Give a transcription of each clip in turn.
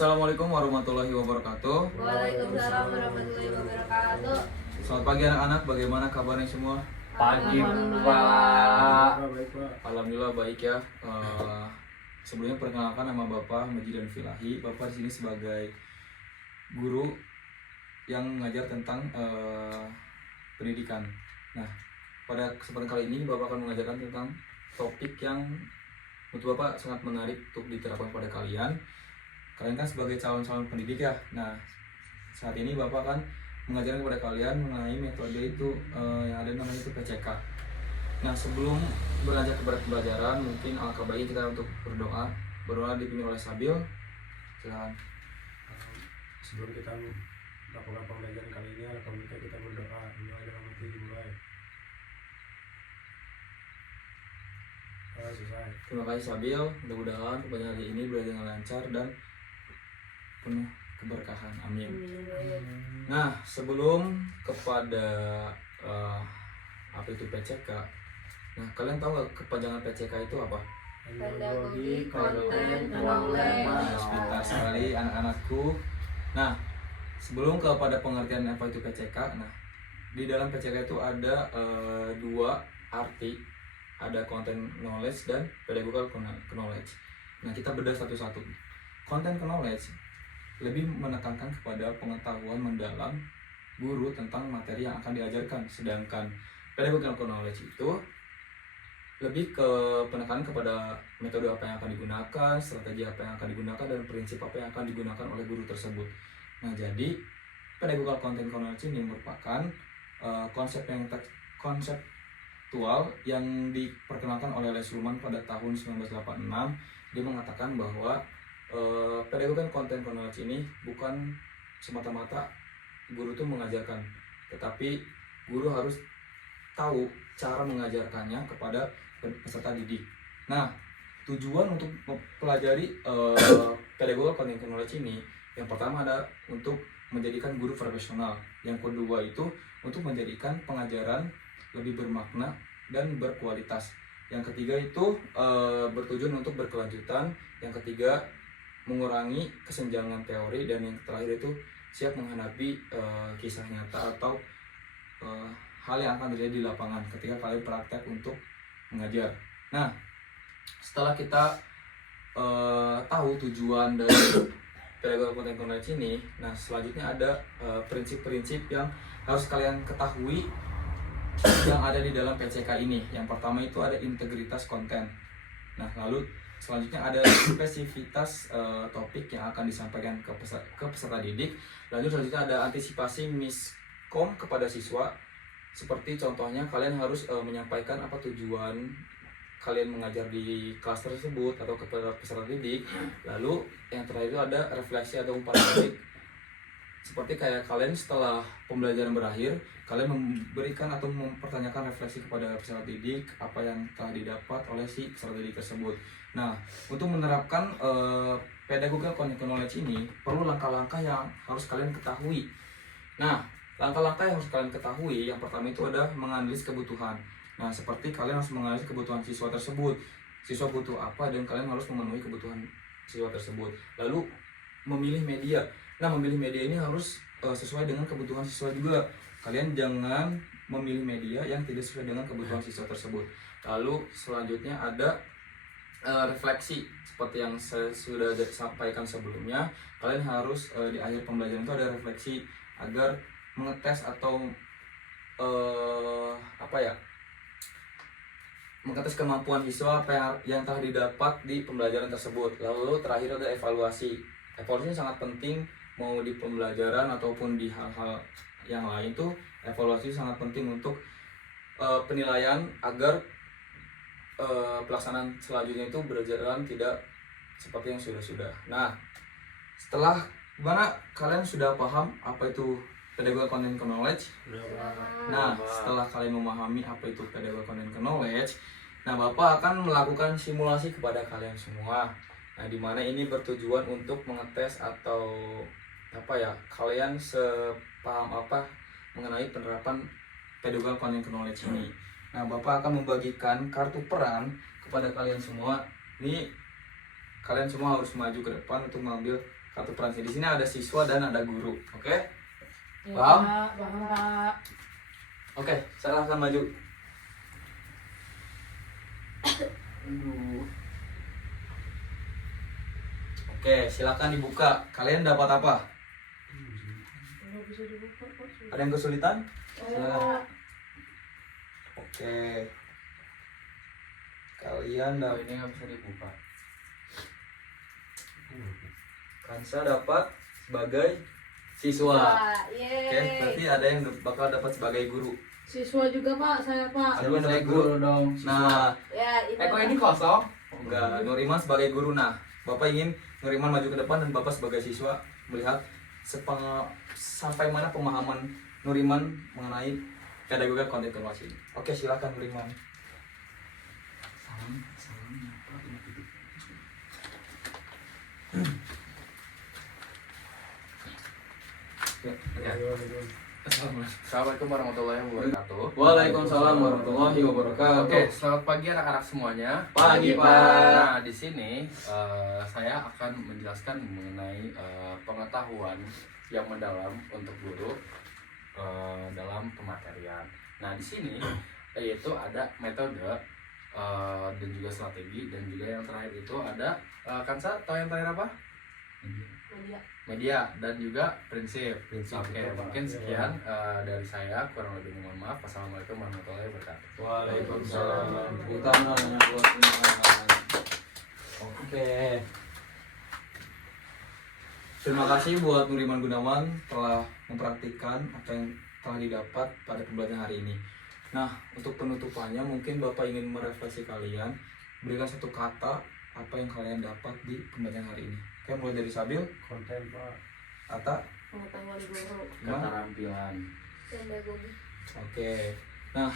Assalamualaikum warahmatullahi wabarakatuh. Waalaikumsalam warahmatullahi wabarakatuh. Selamat pagi anak-anak, bagaimana kabarnya semua? Pagi Alhamdulillah. Pak. Alhamdulillah baik ya. Sebelumnya perkenalkan nama Bapak Majidan Filahi. Bapak di sini sebagai guru yang mengajar tentang pendidikan. Nah, pada kesempatan kali ini Bapak akan mengajarkan tentang topik yang menurut Bapak sangat menarik untuk diterapkan pada kalian. Kalian kan sebagai calon-calon pendidik ya. Nah, saat ini Bapak akan mengajarkan kepada kalian mengenai metode itu yang ada namanya itu PCK. Nah, sebelum beranjak kepada pembelajaran, mungkin alangkah baiknya kita untuk berdoa. Berdoa dipimpin oleh Sabil. Silakan. Sebelum kita melakukan pembelajaran kali ini, alangkah baiknya kita berdoa. Doa dalam hati dimulai. Selesai. Terima kasih Sabil. Mudah-mudahan pembelajaran hari ini berjalan dengan lancar dan penuh keberkahan. Amin. Nah, sebelum kepada apa itu PCK, nah kalian tahu nggak kepanjangan PCK itu apa? Pedagogi Konten Knowledge. Nah, pintar sekali anak-anakku. Nah, sebelum kepada pengertian apa itu PCK, nah di dalam PCK itu ada dua arti, ada content knowledge dan pedagogical knowledge. Nah, kita bedah satu-satu. Content knowledge lebih menekankan kepada pengetahuan mendalam guru tentang materi yang akan diajarkan, sedangkan pedagogical knowledge itu lebih ke penekanan kepada metode apa yang akan digunakan, strategi apa yang akan digunakan, dan prinsip apa yang akan digunakan oleh guru tersebut. Nah, jadi pedagogical content knowledge ini merupakan konsep konseptual yang diperkenalkan oleh Les Luhmann pada tahun 1986. Dia mengatakan bahwa pedagogical content knowledge ini bukan semata-mata guru itu mengajarkan, tetapi guru harus tahu cara mengajarkannya kepada peserta didik. Nah, tujuan untuk mempelajari pedagogical content knowledge ini, yang pertama ada untuk menjadikan guru profesional, yang kedua itu untuk menjadikan pengajaran lebih bermakna dan berkualitas, yang ketiga itu bertujuan untuk berkelanjutan, yang ketiga mengurangi kesenjangan teori, dan yang terakhir itu siap menghadapi kisah nyata atau hal yang akan terjadi di lapangan ketika kalian praktek untuk mengajar. Nah, setelah kita tahu tujuan dari pedagogical content knowledge ini, nah selanjutnya ada prinsip-prinsip yang harus kalian ketahui yang ada di dalam PCK ini. Yang pertama itu ada integritas konten. Nah, lalu selanjutnya ada spesifitas topik yang akan disampaikan ke peserta didik. Lanjut selanjutnya ada antisipasi miskom kepada siswa. Seperti contohnya kalian harus menyampaikan apa tujuan kalian mengajar di kelas tersebut atau kepada peserta didik. Lalu yang terakhir itu ada refleksi atau umpan balik. Seperti kayak kalian setelah pembelajaran berakhir, kalian memberikan atau mempertanyakan refleksi kepada peserta didik apa yang telah didapat oleh si peserta didik tersebut. Nah, untuk menerapkan pedagogical content knowledge ini perlu langkah-langkah yang harus kalian ketahui. Nah, langkah-langkah yang harus kalian ketahui, yang pertama itu ada menganalisis kebutuhan. Nah, seperti kalian harus menganalisis kebutuhan siswa tersebut. Siswa butuh apa dan kalian harus memenuhi kebutuhan siswa tersebut. Lalu memilih media. Nah, memilih media ini harus sesuai dengan kebutuhan siswa juga. Kalian jangan memilih media yang tidak sesuai dengan kebutuhan siswa tersebut. Lalu selanjutnya ada refleksi. Seperti yang saya sudah sampaikan sebelumnya, kalian harus di akhir pembelajaran itu ada refleksi agar mengetes atau mengetes kemampuan siswa apa yang telah didapat di pembelajaran tersebut. Lalu terakhir ada evaluasi. Evaluasi sangat penting, mau di pembelajaran ataupun di hal-hal yang lain tuh evaluasi sangat penting untuk penilaian agar pelaksanaan selanjutnya itu berjalan tidak seperti yang sudah-sudah. Nah, setelah gimana kalian sudah paham apa itu pedagogical content knowledge? Nah, setelah kalian memahami apa itu pedagogical content knowledge, nah Bapak akan melakukan simulasi kepada kalian semua. Nah, di mana ini bertujuan untuk mengetes atau kalian sepaham apa mengenai penerapan pedagogical content knowledge ini. Nah, Bapak akan membagikan kartu peran kepada kalian semua. Ini kalian semua harus maju ke depan untuk mengambil kartu prakerja. Di sini ada siswa dan ada guru. Oke? Ya, Paham? Pak. Paham, Pak. Oke, silahkan maju. Aduh. Oke, silakan dibuka. Kalian dapat apa? Nggak bisa dibuka, Pak. Ada yang kesulitan? Saya, Oke. Kalian dapat. Ini nggak bisa dibuka. Kansa dapat sebagai siswa. Oke, Yeay. berarti ada yang bakal dapat sebagai guru. siswa juga, Pak. Saya, Pak. Ada yang dapat guru. dong. Nah, Ya, ini kok ini kosong? enggak, Nuriman sebagai guru. Nah, Bapak ingin Nuriman maju ke depan dan Bapak sebagai siswa melihat sampai mana pemahaman Nuriman mengenai pedagogi konten inovasi. Oke, silakan Nuriman. Salam, salam. Ya, Assalamualaikum warahmatullahi wabarakatuh. Waalaikumsalam warahmatullahi wabarakatuh. Oke, selamat pagi anak-anak semuanya. Pagi, Pak. Nah, di sini saya akan menjelaskan mengenai pengetahuan yang mendalam untuk guru dalam pematerian. Nah, di sini yaitu ada metode dan juga strategi, dan juga yang terakhir itu ada Kansa, tahu yang terakhir apa? Media dan juga prinsip. Oke, mungkin sekian dari saya, kurang lebih mohon maaf. Wassalamualaikum warahmatullahi wabarakatuh. Waalaikumsalam. Utama buat Nuriman. Oke. Terima kasih buat Nuriman Gunawan telah mempraktikkan apa yang telah didapat pada pembelajaran hari ini. Nah, untuk penutupannya mungkin Bapak ingin merefleksi kalian, berikan satu kata apa yang kalian dapat di pembelajaran hari ini. Oke, mulai dari Sabil, Konten Pak. Atta, Pengetahuan guru. Keterampilan. Pedagogi. Oke. Nah,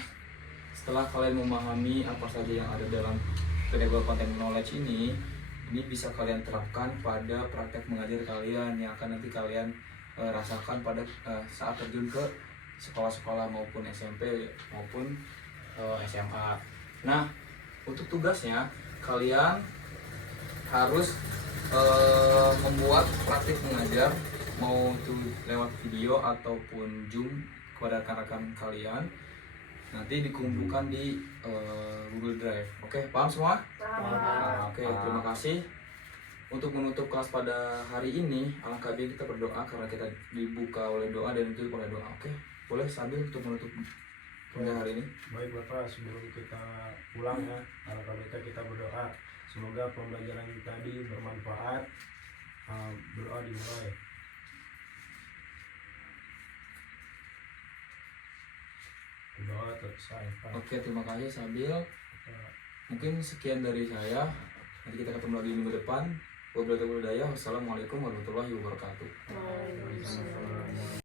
setelah kalian memahami apa saja yang ada dalam pedagogi content knowledge ini bisa kalian terapkan pada praktek mengajar kalian yang akan nanti kalian rasakan pada saat terjun ke sekolah-sekolah maupun SMP maupun SMA. Nah, untuk tugasnya kalian harus membuat praktik mengajar, mau itu lewat video ataupun Zoom kepada rekan-rekan kalian, nanti dikumpulkan di Google Drive. Oke, paham semua? Oke, terima kasih. Untuk menutup kelas pada hari ini, alangkah baik kita berdoa karena kita dibuka oleh doa dan ditutup oleh doa. Oke, boleh sambil untuk menutup pembelajaran hari ini. Baik Bapak, sebelum kita pulang ya, alangkah baiknya kita berdoa. Semoga pembelajaran tadi bermanfaat. Berdoa dimulai. Doa selesai Pak. Oke, terima kasih Sabil. Mungkin sekian dari saya. Nanti kita ketemu lagi minggu depan. Wabillahi taufiq wal hidayah. Wassalamualaikum warahmatullahi wabarakatuh. Waalaikumsalam.